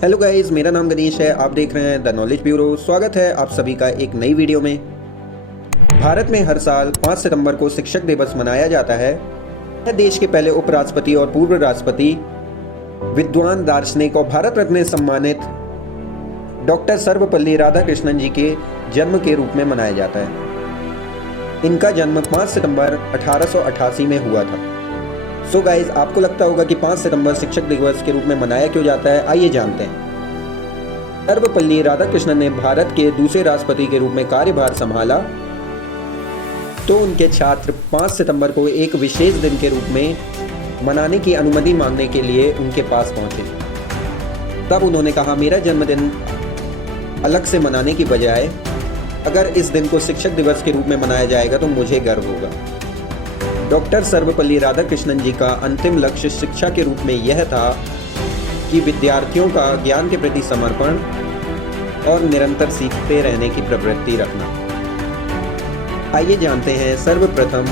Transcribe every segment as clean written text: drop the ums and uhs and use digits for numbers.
Hello guys, मेरा नाम गणेश है। आप देख रहे हैं द नॉलेज ब्यूरो। स्वागत है आप सभी का एक नई वीडियो में। भारत में हर साल 5 सितंबर को शिक्षक दिवस मनाया जाता है। यह देश के पहले उपराष्ट्रपति और पूर्व राष्ट्रपति, विद्वान, दार्शनिक और भारत रत्न सम्मानित डॉक्टर सर्वपल्ली राधाकृष्णन जी के जन्म के रूप में मनाया जाता है। इनका जन्म 5 सितंबर 1888 में हुआ था। सो गाइस, आपको लगता होगा कि 5 सितंबर शिक्षक दिवस के रूप में मनाया क्यों जाता है। आइए जानते हैं। सर्वपल्ली राधाकृष्णन ने भारत के दूसरे राष्ट्रपति के रूप में कार्यभार संभाला, तो उनके छात्र 5 सितंबर को एक विशेष दिन के रूप में मनाने की अनुमति मांगने के लिए उनके पास पहुंचे। तब उन्होंने कहा, मेरा जन्मदिन अलग से मनाने की बजाय अगर इस दिन को शिक्षक दिवस के रूप में मनाया जाएगा तो मुझे गर्व होगा। डॉक्टर सर्वपल्ली राधाकृष्णन जी का अंतिम लक्ष्य शिक्षा के रूप में यह था कि विद्यार्थियों का ज्ञान के प्रति समर्पण और निरंतर सीखते रहने की प्रवृत्ति रखना। आइए जानते हैं सर्वप्रथम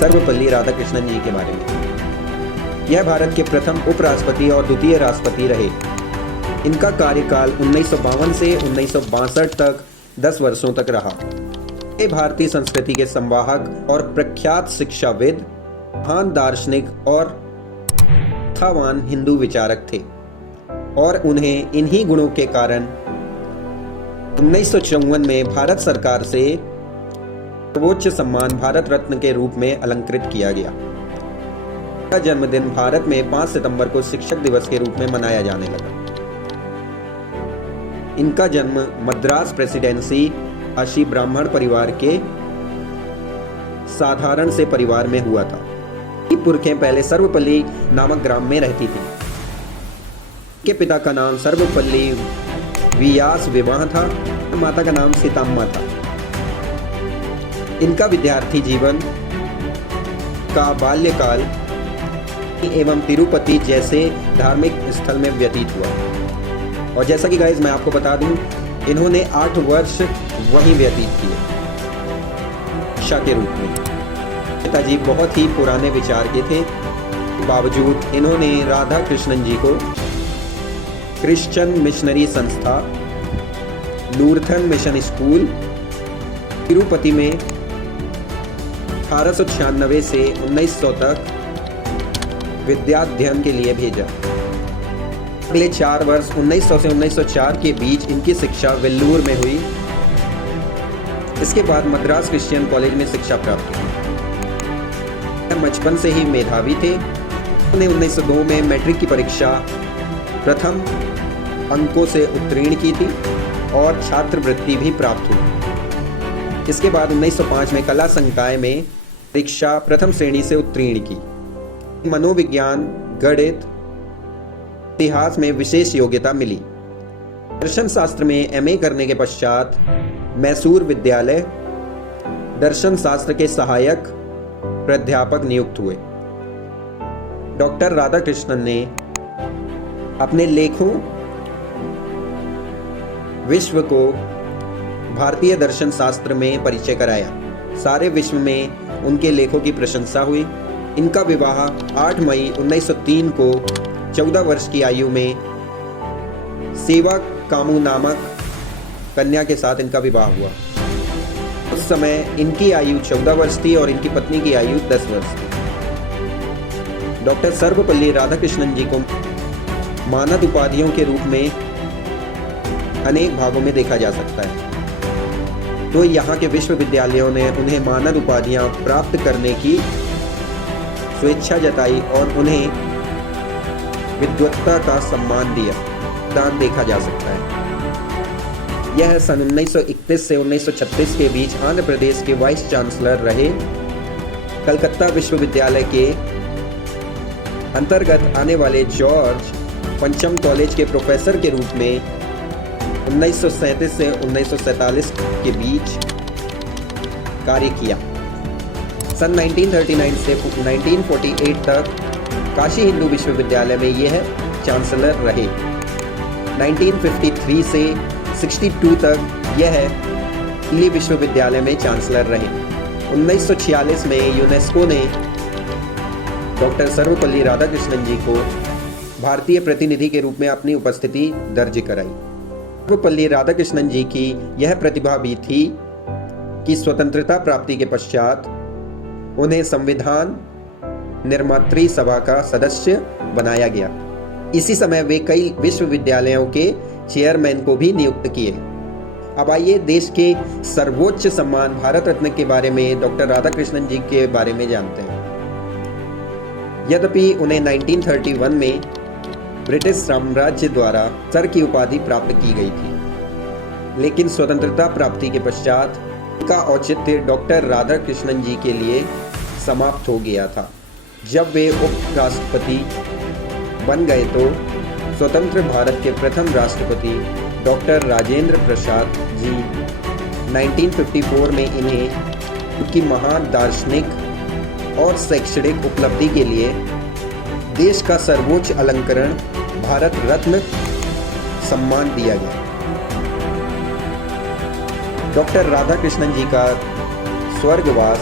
सर्वपल्ली राधाकृष्णन जी के बारे में। यह भारत के प्रथम उपराष्ट्रपति और द्वितीय राष्ट्रपति रहे। इनका कार्यकाल 1952 से 1962 तक 10 वर्षों तक रहा। ये भारतीय संस्कृति के संवाहक और प्रख्यात शिक्षाविद, महान दार्शनिक और प्रतिभावान हिंदू विचारक थे और उन्हें इन्हीं गुणों के कारण 1954 में भारत सरकार से सर्वोच्च सम्मान भारत रत्न के रूप में अलंकृत किया गया। इनका जन्मदिन भारत में 5 सितंबर को शिक्षक दिवस के रूप में मनाया जाने लगा। इनका जन्म मद्रास प्रेसिडेंसी आशी ब्राह्मण परिवार के साधारण से परिवार में हुआ था। ये पुरखें पहले सर्वपल्ली नामक ग्राम में रहती थी। इनके पिता का नाम सर्वपल्ली व्यास विवाह था, माता का नाम सीताम्मा था। इनका विद्यार्थी जीवन का बाल्यकाल एवं तिरुपति जैसे धार्मिक स्थल में व्यतीत हुआ। और जैसा कि गाइस मैं आपको बता दूं, इन्होंने 8 वर्ष वहीं व्यतीत किए शिक्षा के रूप में। पिताजी बहुत ही पुराने विचार के थे, बावजूद इन्होंने राधा कृष्णन जी को क्रिश्चियन मिशनरी संस्था लूथरन मिशन स्कूल तिरुपति में 1896 से 1900 तक विद्याध्ययन के लिए भेजा। अगले 4 वर्ष 1900 से 1904 के बीच इनकी शिक्षा वेल्लूर में हुई। इसके बाद मद्रास क्रिश्चियन कॉलेज में शिक्षा प्राप्त की। बचपन से ही मेधावी थे। उन्होंने 1902 में मैट्रिक की परीक्षा प्रथम अंकों से उत्तीर्ण की थी और छात्रवृत्ति भी प्राप्त हुई। इसके बाद 1905 में कला संकाय में परीक्षा प्रथम श्रेणी से उत्तीर्ण की। मनोविज्ञान, गणित, इतिहास में विशेष योग्यता मिली। दर्शन शास्त्र में एमए करने के पश्चात मैसूर विद्यालय दर्शन शास्त्र के सहायक प्राध्यापक नियुक्त हुए। डॉक्टर राधाकृष्णन ने अपने लेखों विश्व को भारतीय दर्शन शास्त्र में परिचय कराया। सारे विश्व में उनके लेखों की प्रशंसा हुई। इनका विवाह 8 मई 1903 को 14 वर्ष की आयु में सेवा कामू नामक कन्या के साथ इनका विवाह हुआ। उस समय इनकी आयु 14 वर्ष थी और इनकी पत्नी की आयु 10 वर्ष थी। डॉक्टर सर्वपल्ली राधाकृष्णन जी को मानद उपाधियों के रूप में अनेक भागों में देखा जा सकता है। तो यहाँ के विश्वविद्यालयों ने उन्हें मानद उपाधियां प्राप्त करने की स्वेच्छा जताई और उन्हें विद्वत्ता का सम्मान दिया, दान देखा जा सकता है। यह सन 1931 से 1936 के बीच आंध्र प्रदेश के वाइस चांसलर रहे। कलकत्ता विश्वविद्यालय के अंतर्गत आने वाले जॉर्ज पंचम कॉलेज के प्रोफेसर के रूप में 1937 से 1947 के बीच कार्य किया। सन 1939 से 1948 तक काशी हिंदू विश्वविद्यालय में यह चांसलर रहे। 1953 से 62 तक यह दिल्ली विश्वविद्यालय में चांसलर रहे। 1946 में यूनेस्को ने डॉक्टर सर्वपल्ली राधाकृष्णन जी को भारतीय प्रतिनिधि के रूप में अपनी उपस्थिति दर्ज कराई। सर्वपल्ली राधाकृष्णन जी की यह प्रतिभा भी थी कि स्वतंत्रता प्राप्ति के पश्चात उन्हें संविधान निर्मात्री सभा का सदस्य बनाया गया। इसी समय वे कई विश्वविद्यालयों के चेयरमैन को भी नियुक्त किए। अब आइए देश के सर्वोच्च सम्मान भारत रत्न के बारे में, डॉक्टर राधाकृष्णन जी के बारे में जानते हैं। यद्यपि उन्हें 1931 में ब्रिटिश साम्राज्य द्वारा सर की उपाधि प्राप्त की गई थी, लेकिन स्वतंत्रता प्राप्ति के पश्चात उनका औचित्य डॉक्टर राधाकृष्णन जी के लिए समाप्त हो गया था। जब वे उपराष्ट्रपति बन गए तो स्वतंत्र भारत के प्रथम राष्ट्रपति डॉक्टर राजेंद्र प्रसाद जी 1954 में इन्हें उनकी महान दार्शनिक और शैक्षणिक उपलब्धि के लिए देश का सर्वोच्च अलंकरण भारत रत्न सम्मान दिया गया। डॉक्टर राधाकृष्णन जी का स्वर्गवास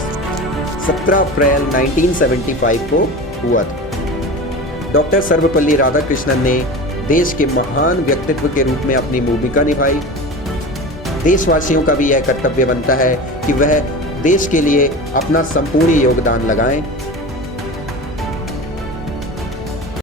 17 अप्रैल 1975 को हुआ था। डॉक्टर सर्वपल्ली राधाकृष्णन ने देश के महान व्यक्तित्व के रूप में अपनी भूमिका निभाई। देशवासियों का भी यह कर्तव्य बनता है कि वह देश के लिए अपना संपूर्ण योगदान लगाएं